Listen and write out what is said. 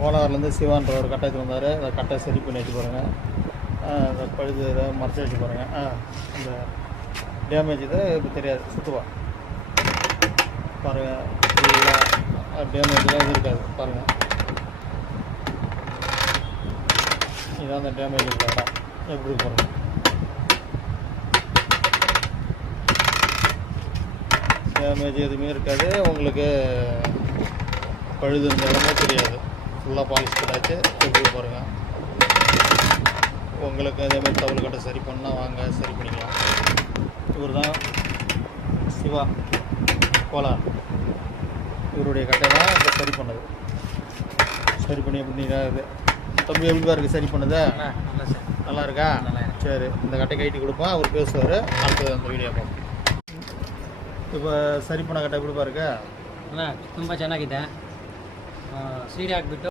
கோலாறுலேருந்து சிவான்ற ஒரு கட்டத்துக்கு வந்தார். அந்த கட்டை சரி பண்ணி வச்சு பாருங்கள். அந்த பழுது இதை மறைச்சி வச்சு பாருங்கள். இந்த டேமேஜ் இதை இப்போ தெரியாது. சுற்றுவா பாருங்கள். ஃபுல்லாக டேமேஜ்லாம் இது இருக்காது பாருங்கள். இதான் அந்த டேமேஜ் இருக்கிற இடம் எப்படி பாருங்கள். டேமேஜ் எதுவுமே இருக்காது. உங்களுக்கு பழுது இருந்த இடமே தெரியாது. ஃபுல்லாக பாலிஷ் கட்டாச்சு எப்படி பாருங்கள். உங்களுக்கு அதேமாதிரி தவறு கட்டை சரி பண்ணால் வாங்க, சரி பண்ணிக்கலாம். இவர் தான் சிவா கோலார். இவருடைய கட்டை தான் இப்போ சரி பண்ணது. சரி பண்ணி எப்படி இது தம்பி எப்படிப்பா இருக்குது சரி பண்ணதா? நல்லா இருக்கா? சரி, இந்த கட்டை கைட்டி கொடுப்போம். அவர் பேசுவார். அடுத்தது அந்த வீடியோ பார்ப்போம். இப்போ ಸರಿ ಪಣ ಕಟ್ಟ ಬಿಡಬಾರ್ಗ ತುಂಬ ಚೆನ್ನಾಗಿದೆ. ಸೀರೆ ಹಾಕ್ಬಿಟ್ಟು